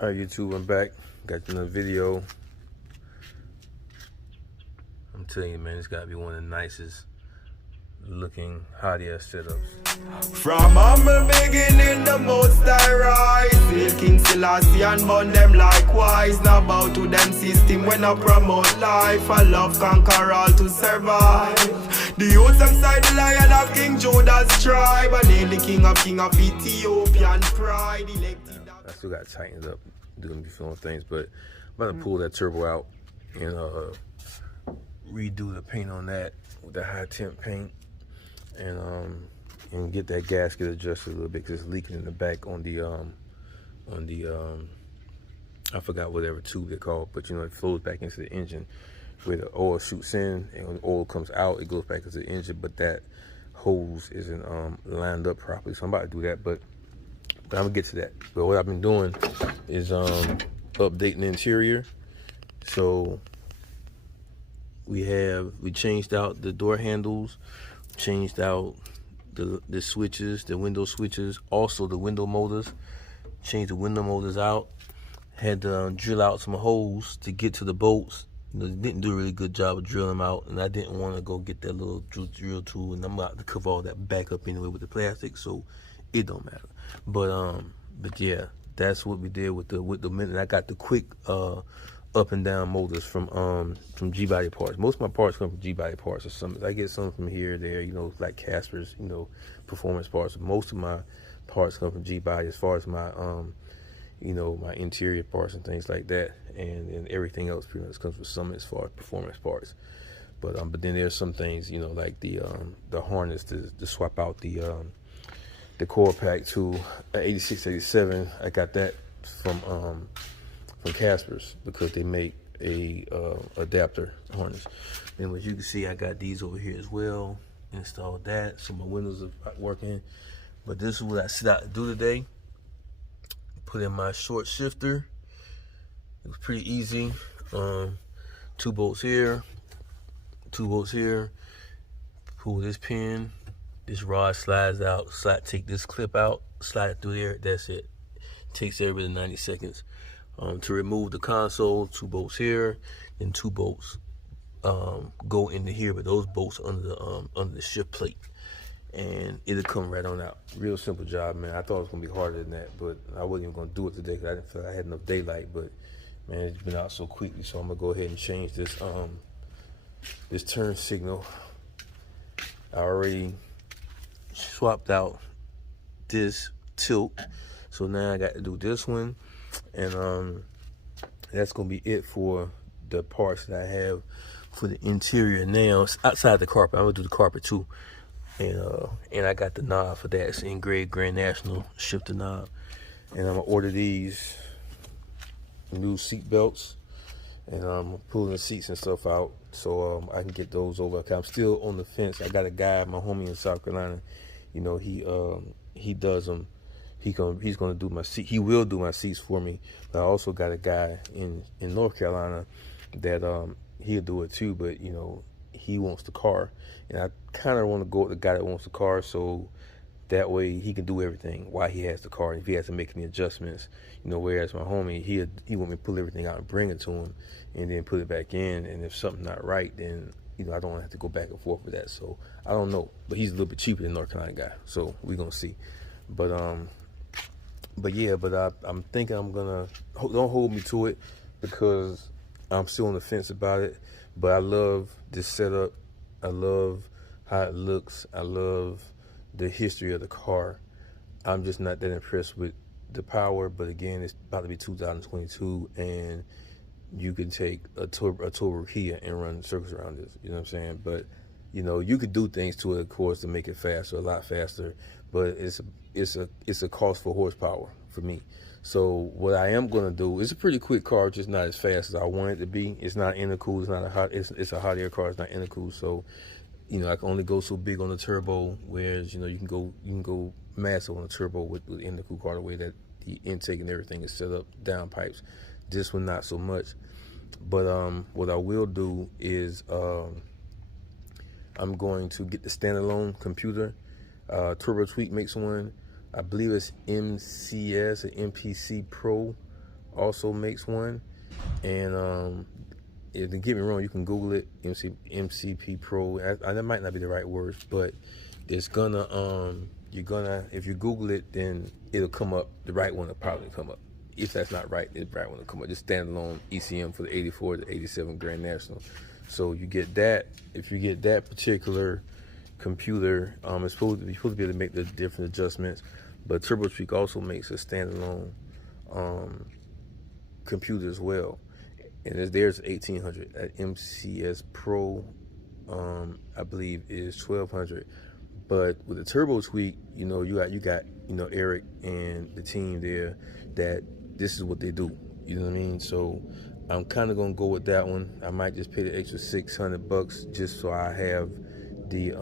All right, YouTube, I'm back. Got another video. I'm telling you, man, it's gotta be one of the nicest looking hot air setups. From humble beginning, the most I rise. Hail King Selassie and burn them likewise. Now bow to them system when I promote life. I love conquer all to survive. The awesome side, the lion of King Judah's tribe. And hail the king of Ethiopian pride. Elected. I still gotta tighten it up, doing a few things, but I'm about to pull that turbo out and redo the paint on that with the high temp paint, and get that gasket adjusted a little bit because it's leaking in the back on the I forgot whatever tube they're called, but you know, it flows back into the engine where the oil shoots in, and when the oil comes out, it goes back into the engine, but that hose isn't lined up properly. So I'm about to do that, but I'm gonna get to that. But what I've been doing is updating the interior. So we changed out the door handles, changed out the switches, the window switches, also the window motors. Changed the window motors out. Had to drill out some holes to get to the bolts. You know, didn't do a really good job of drilling them out, and I didn't want to go get that little drill tool, and I'm about to cover all that back up anyway with the plastic, so it don't matter. But yeah, that's what we did with the minute. I got the quick up and down motors from Gbody parts. Most of my parts come from Gbody parts, or some I get some from here or there, you know, like Casper's, you know, performance parts. Most of my parts come from Gbody as far as my you know, my interior parts and things like that, and everything else pretty much comes from Summit as far as performance parts. But then there's some things, you know, like the harness to swap out the core pack to 86, 87. I got that from Casper's because they make a adapter harness. And as you can see, I got these over here as well. Installed that, so my windows are working. But this is what I set out to do today. Put in my short shifter. It was pretty easy. 2 bolts here, 2 bolts here. Pull this pin. This rod slides out. Take this clip out, slide it through there. That's it. Takes every 90 seconds. To remove the console, 2 bolts here, and 2 bolts go into here, but those bolts under the shift plate, and it'll come right on out. Real simple job, man. I thought it was gonna be harder than that, but I wasn't even gonna do it today because I didn't feel like I had enough daylight. But man, it's been out so quickly, so I'm gonna go ahead and change this this turn signal. I already swapped out this tilt, so now I got to do this one, and that's gonna be it for the parts that I have for the interior. Now outside the carpet, I'm gonna do the carpet too, and I got the knob for that. It's engraved Grand National shifter knob, and I'm gonna order these new seat belts, and I'm pulling the seats and stuff out so I can get those over. I'm still on the fence. I got a guy, my homie in South Carolina, you know, he does them. He's gonna do my seat. He will do my seats for me. But I also got a guy in North Carolina that he'll do it too. But you know, he wants the car, and I kind of want to go with the guy that wants the car, so that way he can do everything while he has the car. If he has to make any adjustments, you know, whereas my homie, he want me to pull everything out and bring it to him, and then put it back in. And if something's not right, then you know I don't want to have to go back and forth with that. So I don't know, but he's a little bit cheaper than North Carolina guy, so we're gonna see. But yeah, I'm thinking I'm gonna, don't hold me to it because I'm still on the fence about it. But I love this setup. I love how it looks. I love the history of the car. I'm just not that impressed with the power. But again, it's about to be 2022, and you can take a turbo Kia and run circles around this. You know what I'm saying? But you know, you could do things to it, of course, to make it faster, a lot faster. But it's a cost for horsepower for me. So what I am gonna do, it's a pretty quick car, just not as fast as I want it to be. It's not intercooled. It's not a hot. It's a hot air car. It's not intercooled. So you know, I can only go so big on the turbo, whereas you know you can go massive on the turbo with intercooled car, the way that the intake and everything is set up, down pipes. This one not so much. But what I will do is I'm going to get the standalone computer. Turbo Tweak makes one. I believe it's MCS or MPC Pro also makes one, and if don't get me wrong, you can Google it, MCP Pro. That might not be the right words, but it's gonna you're gonna, if you Google it, then it'll come up. The right one will probably come up. If that's not right, the right one will come up. Just standalone ECM for the 84 to 87 Grand National. So you get that. If you get that particular computer, it's supposed to be able to make the different adjustments. But TurboTweak also makes a standalone computer as well, and there's 1800. At MCS Pro, I believe is 1200. But with the TurboTweak, you got Eric and the team there that this is what they do. You know what I mean? So I'm kind of gonna go with that one. I might just pay the extra $600 just so I have the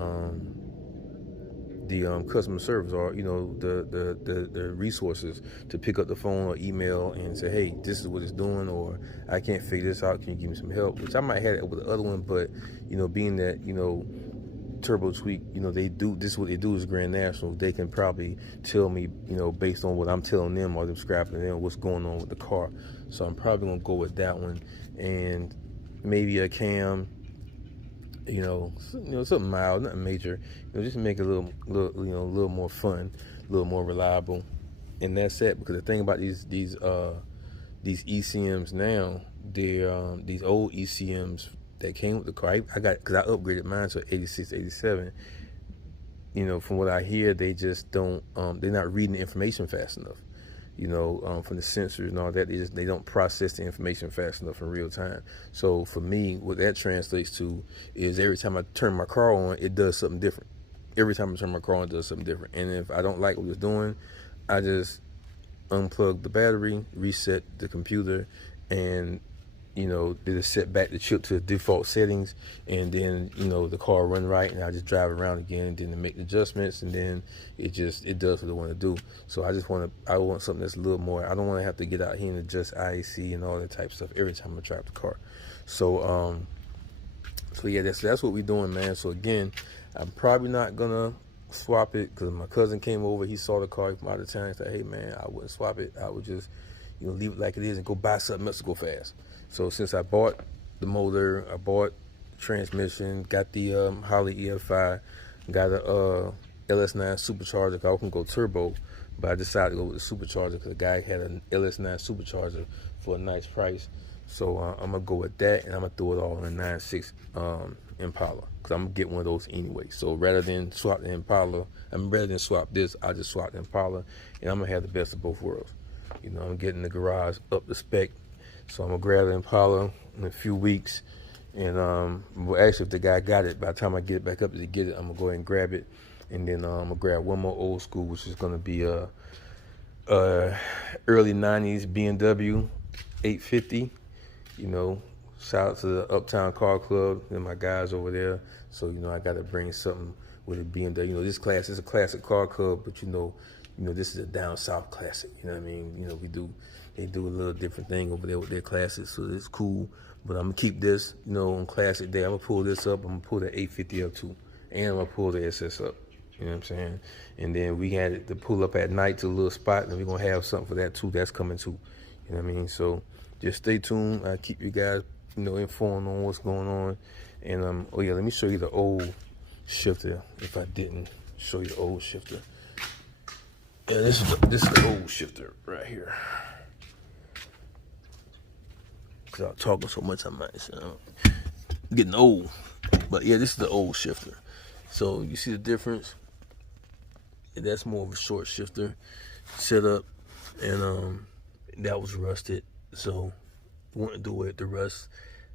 customer service, or the resources to pick up the phone or email and say, hey, this is what it's doing, or I can't figure this out, can you give me some help? Which I might have it with the other one, but being that TurboTweak, they do this, what they do is Grand National. They can probably tell me, based on what I'm telling them or them scrapping them, what's going on with the car. So I'm probably gonna go with that one, and maybe a cam, something mild, nothing major, just make it a little more fun, a little more reliable, and that's it. Because the thing about these ECMs now, they're these old ECMs that came with the car. Because I upgraded mine to 86, 87. From what I hear, they just don't. They're not reading the information fast enough. From the sensors and all that, they don't process the information fast enough in real time. So for me, what that translates to is every time I turn my car on, it does something different. Every time I turn my car on, it does something different. And if I don't like what it's doing, I just unplug the battery, reset the computer, and just set back the chip to the default settings, and then the car run right, and I just drive around again, and then to make the adjustments, and then it does what I want to do. So I want something that's a little more. I don't want to have to get out here and adjust IAC and all that type of stuff every time I drive the car. So yeah, that's what we're doing, man. So again, I'm probably not gonna swap it, because my cousin came over, he saw the car from out of town, he said, hey man, I wouldn't swap it, I would just leave it like it is and go buy something else to go fast. So since I bought the motor, I bought the transmission, got the Holley EFI, got a LS9 supercharger, I can go turbo, but I decided to go with the supercharger because the guy had an LS9 supercharger for a nice price. So I'm gonna go with that, and I'm gonna throw it all in a 9.6 Impala, because I'm gonna get one of those anyway. So rather than swap the Impala, rather than swap this, I just swap the Impala, and I'm gonna have the best of both worlds. I'm getting the garage up to spec. So I'm gonna grab the Impala in a few weeks, and actually, if the guy got it, by the time I get it back up to get it, I'm gonna go ahead and grab it, and then I'm gonna grab one more old school, which is gonna be a early '90s BMW 850. Shout out to the Uptown Car Club and my guys over there. So I gotta bring something with a BMW. This class is a classic car club, but this is a down south classic. You know what I mean? They do a little different thing over there with their classics, so it's cool. But I'm gonna keep this, on classic day. I'm gonna pull this up. I'm gonna pull the 850 up too, and I'm gonna pull the SS up. You know what I'm saying? And then we had it to pull up at night to a little spot, and we're gonna have something for that too. That's coming too. You know what I mean? So just stay tuned. I keep you guys, informed on what's going on. And oh yeah, let me show you the old shifter. If I didn't show you the old shifter, yeah, this is the old shifter right here. Cause I'm talking so much, I might sound getting old. But yeah, this is the old shifter. So you see the difference? And that's more of a short shifter setup, and that was rusted. So wouldn't do it the rust,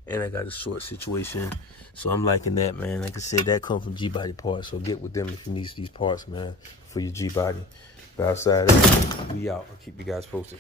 and I got a short situation. So I'm liking that, man. Like I said, that comes from Gbody parts. So get with them if you need these parts, man, for your Gbody. But outside, we out. I'll keep you guys posted.